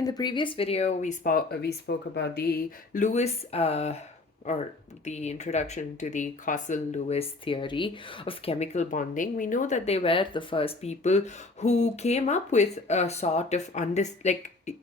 In the previous video, we spoke about the Lewis or the introduction to the Causal-Lewis theory of chemical bonding. We know that they were the first people who came up with a sort of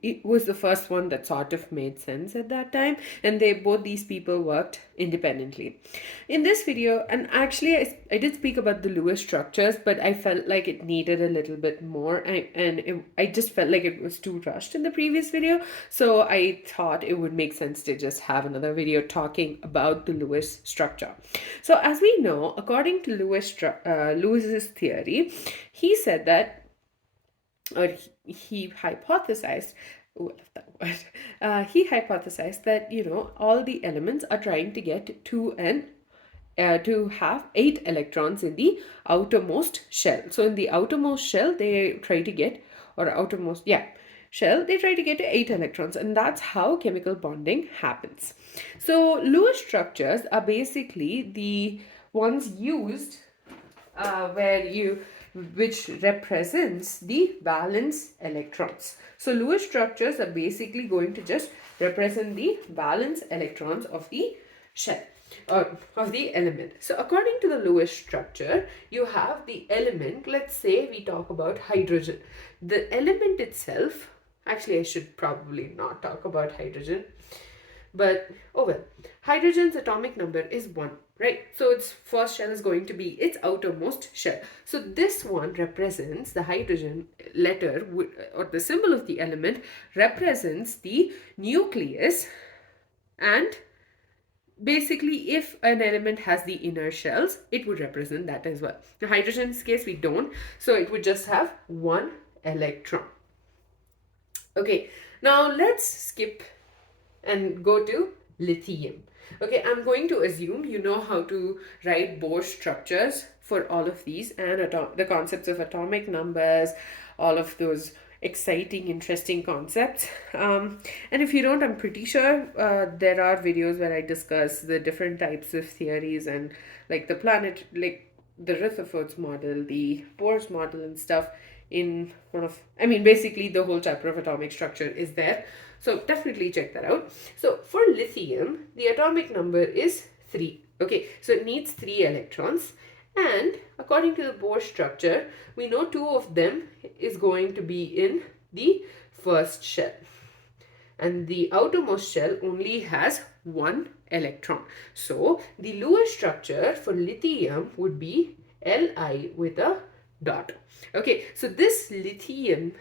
it was the first one that sort of made sense at that time, and both these people worked independently. In this video, and actually I did speak about the Lewis structures, but I felt like it needed a little bit more, I just felt like it was too rushed in the previous video, so I thought it would make sense to just have another video talking about the Lewis structure. So as we know, according to Lewis's theory, he said that, or he hypothesized, oh, I love that word. He hypothesized that all the elements are trying to get to have 8 electrons in the outermost shell. So in the outermost shell, they try to get, or outermost, shell, they try to get to 8 electrons, and that's how chemical bonding happens. So Lewis structures are basically the ones used which represents the valence electrons. So Lewis structures are basically going to just represent the valence electrons of the shell or of the element. So according to the Lewis structure, you have the element. Let's say we talk about hydrogen. The element itself, actually I should probably not talk about hydrogen, but oh well, hydrogen's atomic number is 1, right? So its first shell is going to be its outermost shell. So this one represents the hydrogen letter, or the symbol of the element represents the nucleus. And basically, if an element has the inner shells, it would represent that as well. In hydrogen's case, we don't, so it would just have 1 electron. Okay, now let's skip and go to lithium. Okay, I'm going to assume you know how to write Bohr structures for all of these, and the concepts of atomic numbers, all of those exciting, interesting concepts. And if you don't, I'm pretty sure there are videos where I discuss the different types of theories and like the planet, like the Rutherford's model, the Bohr's model and stuff in basically the whole chapter of atomic structure is there. So definitely check that out. So for lithium, the atomic number is 3. Okay, so it needs 3 electrons. And according to the Bohr structure, we know 2 of them is going to be in the first shell. And the outermost shell only has 1 electron. So the Lewis structure for lithium would be Li with a dot. Okay, so this lithium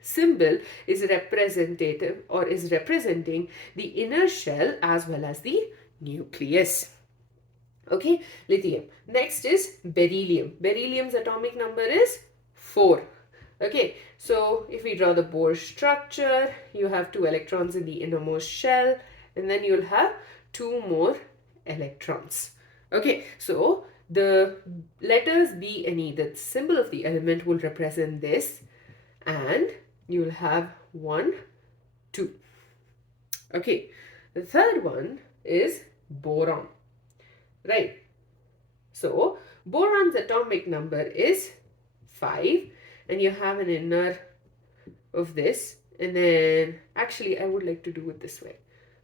symbol is representative, or is representing the inner shell as well as the nucleus. Okay, lithium. Next is beryllium. Beryllium's atomic number is 4. Okay, so if we draw the Bohr structure, you have 2 electrons in the innermost shell, and then you'll have 2 more electrons. Okay, so the letters B and E, the symbol of the element, will represent this, and you'll have 1, 2. Okay, the third one is boron, right? So boron's atomic number is 5, and you have an inner of this, and then actually I would like to do it this way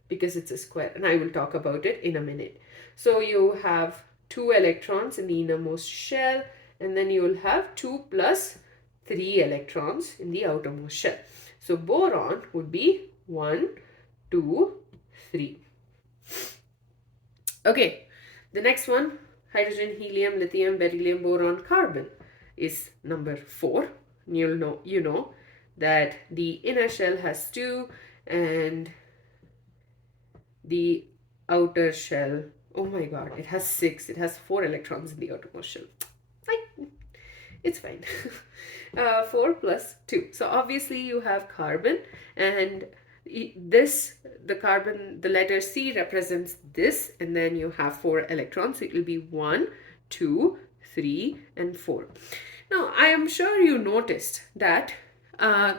because it's a square, and I will talk about it in a minute. So you have 2 electrons in the innermost shell, and then you will have 2 plus 3 electrons in the outermost shell. So boron would be 1, 2, 3. Okay, the next one, hydrogen, helium, lithium, beryllium, boron, carbon, is number 4. You know that the inner shell has 2 and the outer shell, oh my god, it has 6. It has 4 electrons in the outermost shell. It's fine. 4 plus 2. So obviously you have carbon, and the carbon, the letter C represents this, and then you have 4 electrons. So it will be 1, 2, 3, and 4. Now, I am sure you noticed that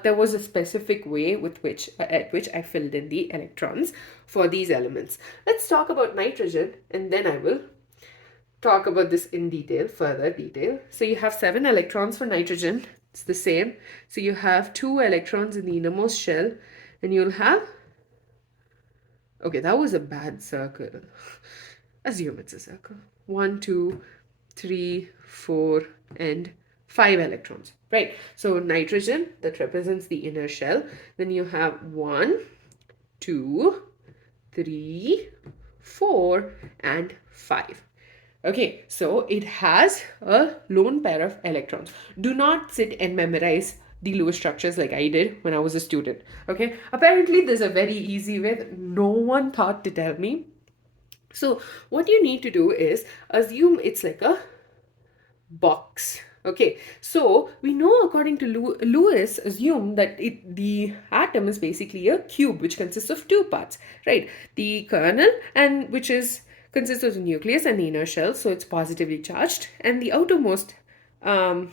there was a specific way at which I filled in the electrons for these elements. Let's talk about nitrogen, and then I will talk about this in further detail. So you have 7 electrons for nitrogen. It's the same. So you have 2 electrons in the innermost shell, And you'll have, okay, that was a bad circle. Assume it's a circle. 1, 2, 3, 4, and 5 electrons, right? So nitrogen, that represents the inner shell. Then you have 1, 2, 3, 4, and 5. Okay, so it has a lone pair of electrons. Do not sit and memorize the Lewis structures like I did when I was a student. Okay, apparently there's a very easy way that no one thought to tell me. So what you need to do is assume it's like a box. Okay, so we know according to Lewis, assume that the atom is basically a cube which consists of two parts, right? The kernel, and which is consists of the nucleus and the inner shell, so it's positively charged, and the um,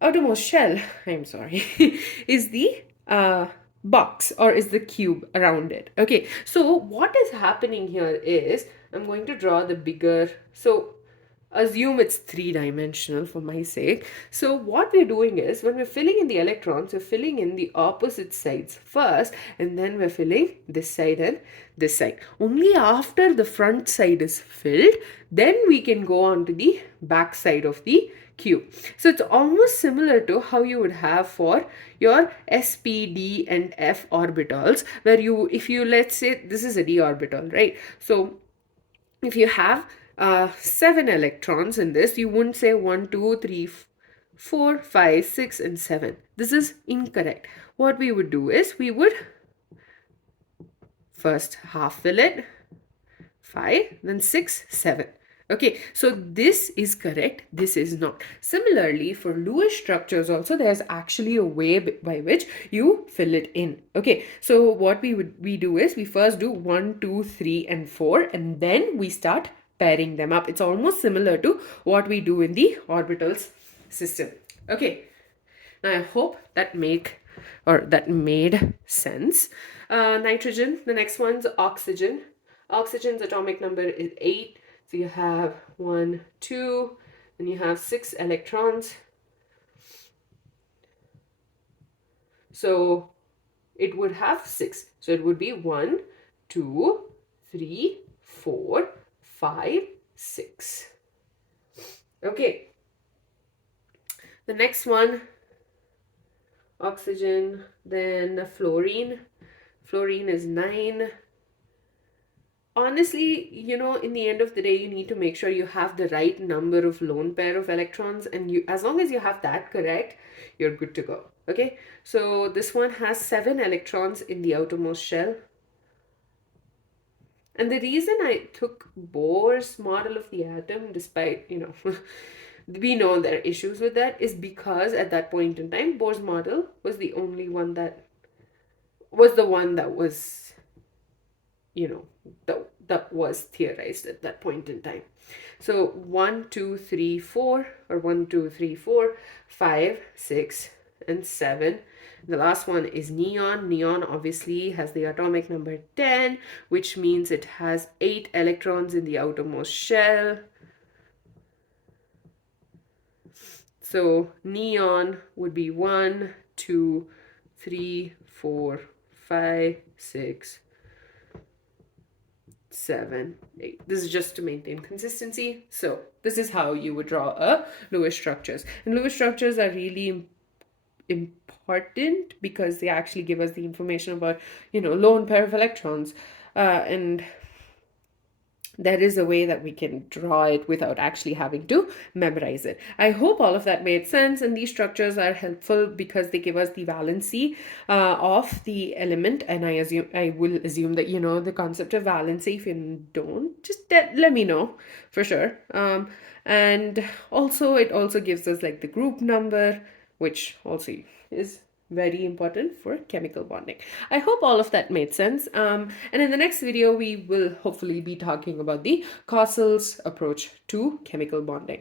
outermost shell, I'm sorry, is the box, or is the cube around it. Okay, so what is happening here is I'm going to draw the bigger, so assume it's three-dimensional for my sake. So what we're doing is when we're filling in the electrons, we're filling in the opposite sides first, and then we're filling this side and this side. Only after the front side is filled, then we can go on to the back side of the cube. So it's almost similar to how you would have for your s, p, d, and f orbitals, where you, if you, let's say this is a d orbital, right? So if you have 7 electrons in this, you wouldn't say 1, 2, 3, 4, 5, 6, and 7. This is incorrect. What we would do is we would first half fill it, 5, then 6, 7. Okay, so this is correct, this is not. Similarly, for Lewis structures also, there's actually a way by which you fill it in. Okay, so what we do is we first do 1, 2, 3, and 4, and then we start pairing them up. It's almost similar to what we do in the orbitals system. Okay, now I hope that made sense. Nitrogen, the next one's oxygen. Oxygen's atomic number is 8. So you have 1, 2, and you have 6 electrons. So it would have 6. So it would be 1, 2, 3, 4, 5, 6. Okay. The next one, oxygen, then fluorine. Fluorine is 9. Honestly, in the end of the day, you need to make sure you have the right number of lone pair of electrons, and as long as you have that correct, you're good to go. Okay, so this one has 7 electrons in the outermost shell. And the reason I took Bohr's model of the atom, despite, we know there are issues with that, is because at that point in time, Bohr's model was the only one that was the one that was that was theorized at that point in time. So 1, 2, 3, 4, or 1, 2, 3, 4, 5, 6, and 7. The last one is neon. Neon obviously has the atomic number 10, which means it has 8 electrons in the outermost shell. So neon would be 1, 2, 3, 4, 5, 6, 7, 8. This is just to maintain consistency. So this is how you would draw a Lewis structures. And Lewis structures are really important because they actually give us the information about, lone pair of electrons. And there is a way that we can draw it without actually having to memorize it. I hope all of that made sense, and these structures are helpful because they give us the valency of the element, and I will assume that you know the concept of valency. If you don't, just let me know for sure. And also it also gives us like the group number, which also is very important for chemical bonding. I hope all of that made sense. And in the next video, we will hopefully be talking about the Causal's approach to chemical bonding.